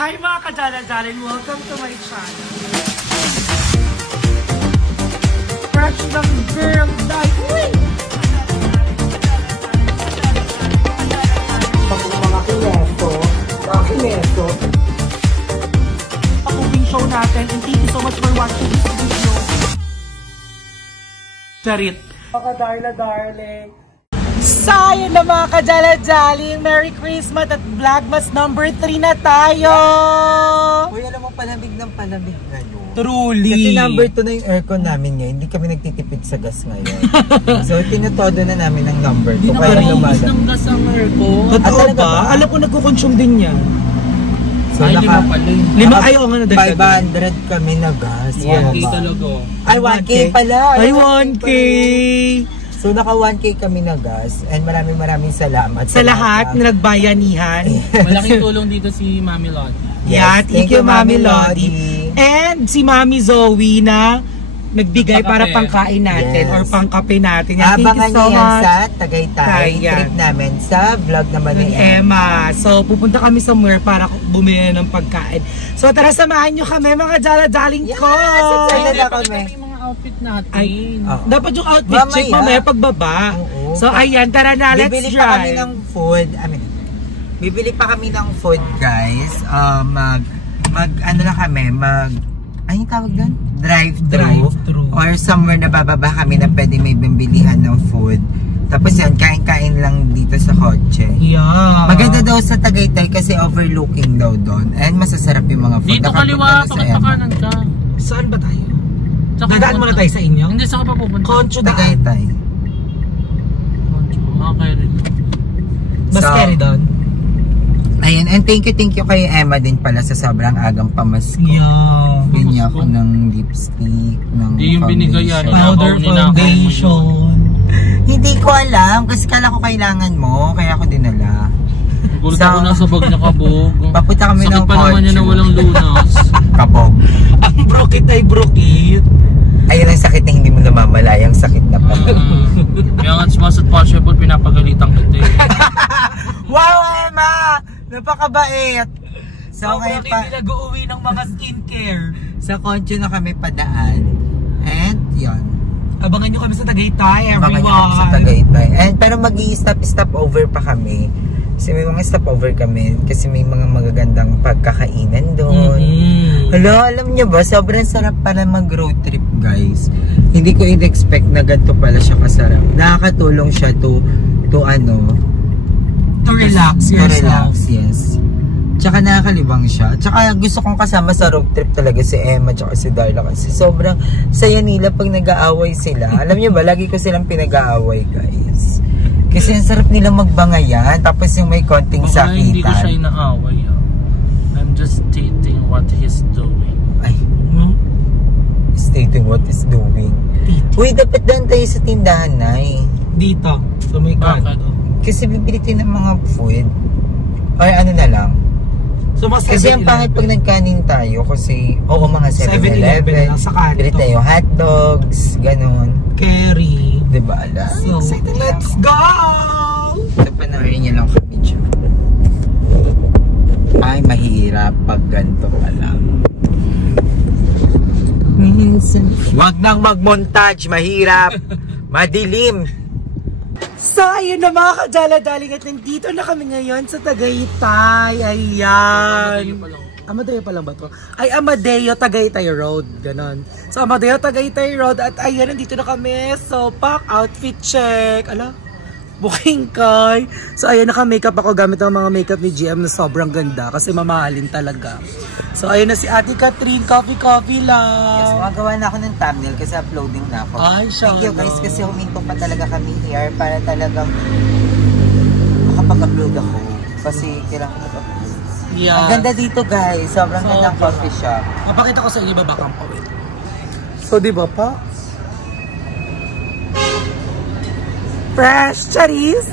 Hi mga kadala-dalan! Welcome to my channel. Fresh ng girl night! Mga kineto. Pag-uwing show natin and thank you so much for watching this video. Charit. Mga darling. So, yun na mga kadala-daling. Merry Christmas at Vlogmas number 3 na tayo. Uy, alam mo, palamig ng palamig ngayon. Truly. Kasi number 2 na yung aircon namin ngayon. Hindi kami nagtitipid sa gas ngayon. So, tinutodo na namin ang number 2. Hindi na mainis ng gas ang aircon. Totoo ba? Alam ko nagkukonsume din yan. So, ay, lima pala. Lima, ayaw nga na 500 kami na gas. 1K talaga. Ay, 1K pala. Ay, 1K. So, naka 1K kami na gas. And maraming salamat. Sa lahat na nagbayanihan. Malaking tulong dito si Mami Lodi. Yes, thank you Mami Lodi. And si Mami Zoe na nagbigay para pangkain natin or pangkape natin. Abangan niyo yan sa Tagaytay. Trip namin sa vlog naman ni Emma. So, pupunta kami somewhere para bumili ng pagkain. So, tara samahan nyo kami mga dala-daling ko. Yes, kami. Outfit natin. Ay, dapat yung outfit check mamaya pagbaba. So ayan, tara na, let's bibili drive. Pa kami ng food. Bibili pa kami ng food, guys. Ano na kami, anong tawag doon? Drive-thru. Or somewhere na bababa kami na pwede may bimbilihan ng food. Tapos yan, kain-kain lang dito sa kotse. Yeah. Maganda daw sa Tagaytay kasi overlooking daw doon. And masasarap yung mga food. Dito kaliwa, pakanan ka. Saan ba tayo? Dadaan muna tayo sa inyo? Hindi, saan ka pa pupunta? Concho Tagaytay. Concho, makakaya Mas carry doon. Ayun, and thank you kay Emma din pala sa sobrang agang pamasko. Yeah. Bigyan ako ng lipstick, ng hindi yung binigay yan. Powder foundation. Hindi ko alam, kasi kala ko kailangan mo, kaya ako dinala. Gulat ako nasa bag niya kabog. Papunta kami ng sakit pa naman niya na walang lunas. Kabog. Ang brokit ay brokit. Ayun ang sakit na hindi mo namamalayang sakit na pa. Kaya nga smas at possible pinapagalitan kita. Wow, Emma! Napakabait! So, ngayon pa nag-uuwi ng mga skincare. Sa Concho na kami padaan. And, yun. Abangan nyo kami sa Tagaytay, everyone. Abangan nyo kami sa Tagaytay. And, pero mag-i-stop over pa kami. Kasi may mga stopover kami. Kasi may mga magagandang pagkakainan doon. Hala, alam nyo ba? Sobrang sarap pala mag-road trip, guys. Hindi ko in-expect na ganito pala siya kasarap. Nakakatulong siya to relax yourself. To relax, yes. Tsaka nakakalibang siya. Tsaka gusto kong kasama sa road trip talaga si Emma tsaka si Darla kasi sobrang saya nila pag nag-aaway sila. Alam niyo ba, lagi ko silang pinag-aaway, guys. Kasi ang sarap nilang magbangayan tapos yung may konting sakitan. Hindi ko siya inaaway. I'm just stating what he's doing. Ay, stating what he's doing. Uy, dapat daan tayo sa tindahan, Nay. Dito, sa may kanto. Kasi bibili tayo ng mga food. Ay, ano na lang. So, kasi ang pangit pag nagkanin tayo kasi, mga 7-Eleven. Bili tayo hotdogs, ganun. Curry. Diba, ala? So, let's go! Ito, panoorin niya lang kami dyan. Ay, mahirap pag ganito pala. Wag nang mag-montage, mahirap. Madilim. So, ayun na mga kadala-daling at nandito na kami ngayon sa Tagaytay. Ayan. Amadeo pa lang ba ito? Ay, Amadeo Tagaytay Road. Ganon. So, Amadeo Tagaytay Road at ayan, nandito na kami. So, pack outfit check. Ala, booking kay. So, ayan, naka-makeup ako gamit ang mga makeup ni GM na sobrang ganda kasi mamahalin talaga. So, ayun na si Ate Catherine. Coffee lang. Yes, magawa na ako ng thumbnail kasi uploading na ako. Ay, thank you guys kasi huminto pa talaga kami here para talagang makapag-upload ako. Kasi kailangan ko mag-upload. Yeah. Ang ganda dito, guys. Sobrang ganda ng coffee shop. Mapakita ko sa inyo babakang pawin. So, di ba pa? Fresh charis!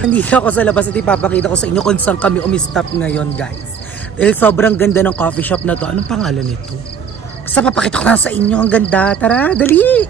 Nandito ako sa labas at ipapakita ko sa inyo kung saan kami umistop ngayon, guys. Dahil sobrang ganda ng coffee shop na to. Anong pangalan nito? Basta papakita ko na sa inyo. Ang ganda. Tara, dali!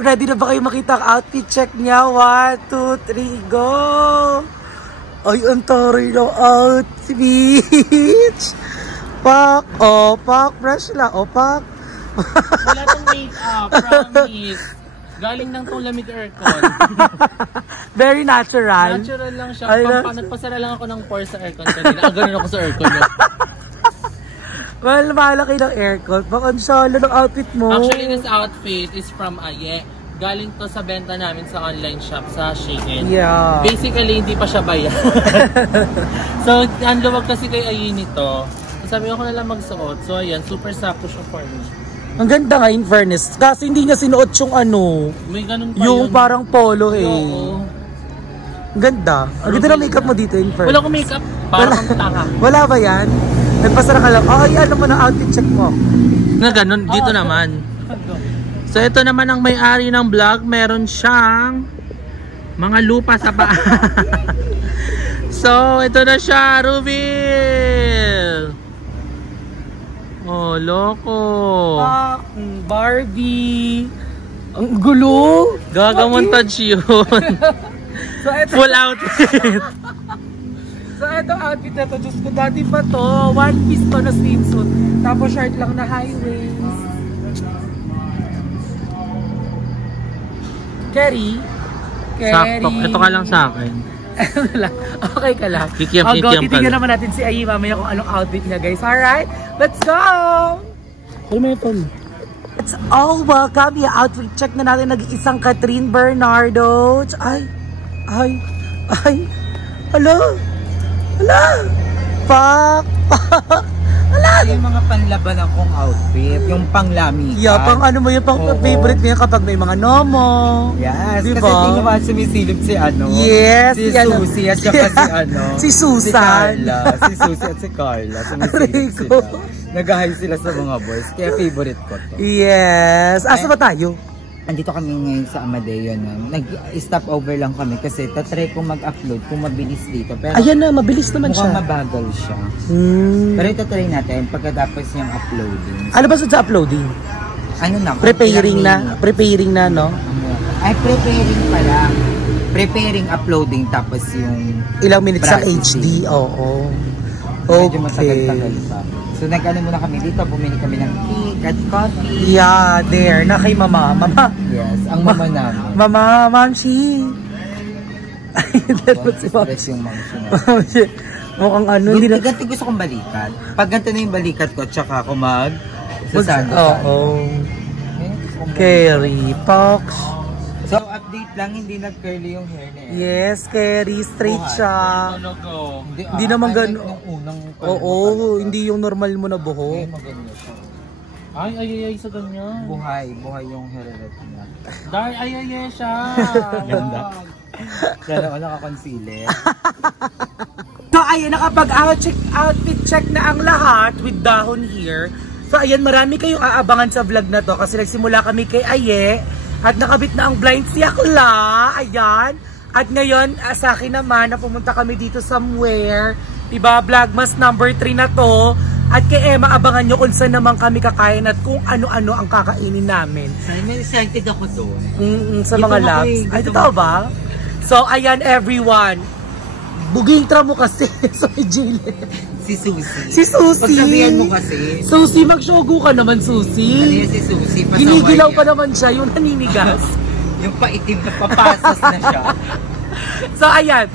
ready na ba kayo makita ang outfit check niya? 1, 2, 3, go! Ay, ang taray ng outfit! Pak! Oh, pak! Brush lang. Oh, pak! Wala tong make-up, promise. Galing ng tong lamig aircon. Very natural. Natural lang siya. Nagpasara lang ako ng pores sa aircon kanina. Ganun ako sa aircon niya. Well, malaki ng aircon. Baka ang solo ng outfit mo. Actually, this outfit is from Aye. Galing to sa benta namin sa online shop sa Shein. Yeah. Basically, hindi pa siya bayan. So, ang luwag kasi kay Aye nito. Sabi ko na lang magsuot. So, ayan, super sakto siya for me. Ang ganda nga in fairness. Kasi hindi niya sinuot yung ano. May ganun pa yung yun. parang polo eh. Oo. Ang ganda. Ang ganda ng makeup mo dito in fairness. Wala akong makeup. Parang tanga. Wala ba yan? Nagpasara ka lang. Ay, ano mo na outfit check mo? Na ganun, dito naman. So ito naman ang may-ari ng vlog, meron siyang mga lupa sa paa. So ito na siya, reveal. Oh, loko. Barbie. Ang gulo. Gagamontage yun. So, ito, Full outfit. So, ito outfit na to, Diyos ko, dati pa to. One piece to na swimsuit. Tapos short lang na high waist. Carry. Sakto. Ito ka lang sa akin. Okay ka lang. Kikiam-kikiam ka titignan lang. naman natin si Ayi mamaya kung anong outfit niya, guys. Alright, let's go! It's all welcome. Yung outfit check na natin nag-iisang Catherine Bernardo. Ay. Hello. Pak. Yung mga panlaban akong outfit, yung panglamitan. Yeah, pang ano mo yung pang favorite mo yun kapag may mga nomo. Yes, diba? kasi hindi naman sumisilip si ano. Yes, si Susie at saka si ano. Si Susan. Si Carla. Si Susie at si Carla. Sumisilip sila. Nag-high sila sa mga boys. Kaya favorite ko to. Yes. Asa ba tayo? Andito kami ngayon sa Amadeo na. Nag-stop over lang kami kasi tatry kong mag-upload kung mabilis dito. Pero Ayan na, mabilis naman siya. mukhang mabagal siya. Pero itatry natin pagkatapos yung uploading. Ano ba sa uploading? Ano na? Preparing na, no? Ay, preparing pala. Preparing uploading tapos yung Ilang minutes sa processing. HD, oo. Medyo Okay. matagal-tagal pa. So nag-ano muna kami dito, bumili kami ng cake at coffee. Yeah, there. Na kay mama. Mama. Yes, ang mama namin. Mama, Mamshi. Ay, that was si Stress yung mom siya. Mamshi. Mukhang ano, hindi na. Ganti gusto kong balikat. Pag ganito na yung balikat ko, tsaka ako sasando. Oo. Carrie, Pox. So update lang, hindi nag-curly yung hair niya. Yes, Carrie, straight siya. Hindi naman gano'n. Nung unang Oo, hindi yung normal mo na buhok. maganda siya. Ay, sa ganyan. Buhay yung hair niya. Ay, siya. Ganda. Kaya wala ka concealer. So ayun, nakapag-outfit check na ang lahat with dahon here. So ayun, marami kayong aabangan sa vlog na to kasi nagsimula kami kay Aye at nakabit na ang blind si Akla. Ayan. At ngayon, sa akin naman na pumunta kami dito somewhere. Diba, Vlogmas number 3 na to. At kay Emma, abangan nyo kung saan naman kami kakain at kung ano-ano ang kakainin namin. May excited ako doon. Sa mga labs. Ay, totoo ba? So, ayan everyone. Buging tra mo kasi. Sorry, Jillian. Si Susie. Si Susie. Pagsabihan mo kasi. Susie, mag-shogu ka naman, Ano Susie. yun si Susie? Pasaway Ginigilaw yan. pa naman siya, yung naninigas. Yung paitim na papasas na siya. So, ayan.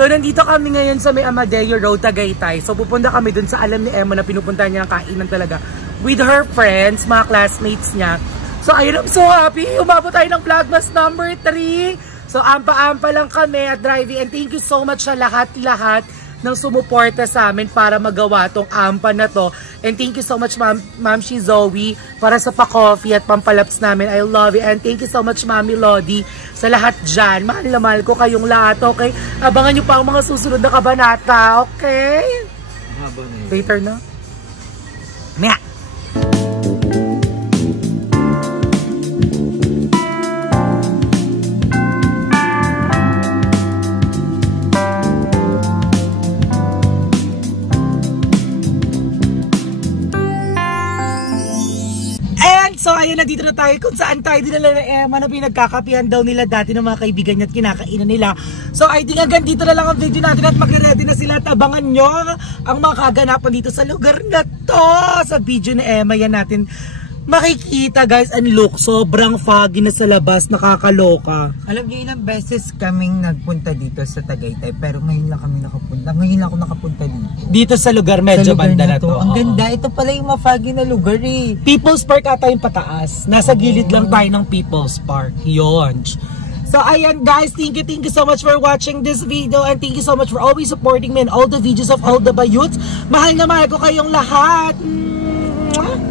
So, nandito kami ngayon sa may Amadeo Road, Tagaytay. So, pupunta kami dun sa alam ni Emma na pinupunta niya ng kainan talaga with her friends, mga classmates niya. So, ayun, I'm so happy. Umabot tayo ng Vlogmas number 3. So, ampa-ampa lang kami at driving. And thank you so much sa lahat-lahat ng sumuporta sa amin para magawa tong ampa na to. And thank you so much, Ma'am Shi Zoe, para sa pa-coffee at pampalaps namin. I love you. And thank you so much, Mami Lodi, sa lahat dyan. Mahal na mahal ko kayong lahat, okay? Abangan nyo pa ang mga susunod na kabanata, okay? Later na. Mea! So ayan, nandito na tayo kung saan tayo dinala na Emma na pinagkakapihan daw nila dati ng mga kaibigan niya at kinakainan nila. So I think hanggang dito na lang ang video natin at magre-ready na sila at abangan nyo ang mga kaganapan dito sa lugar na to. Sa video ni Emma yan natin makikita guys, and look, sobrang foggy na sa labas, nakakaloka. Alam niyo, ilang beses kaming nagpunta dito sa Tagaytay, pero ngayon lang kami nakapunta. Ngayon lang ako nakapunta dito. Dito sa lugar, medyo banda na to. Ang ganda, ito pala yung mafagi na lugar eh. People's Park ata yung pataas. Nasa gilid lang tayo ng People's Park. Yun. So ayan guys, thank you so much for watching this video and thank you so much for always supporting me in all the videos of all the Bayuts. Mahal na mahal ko kayong lahat. Mwah!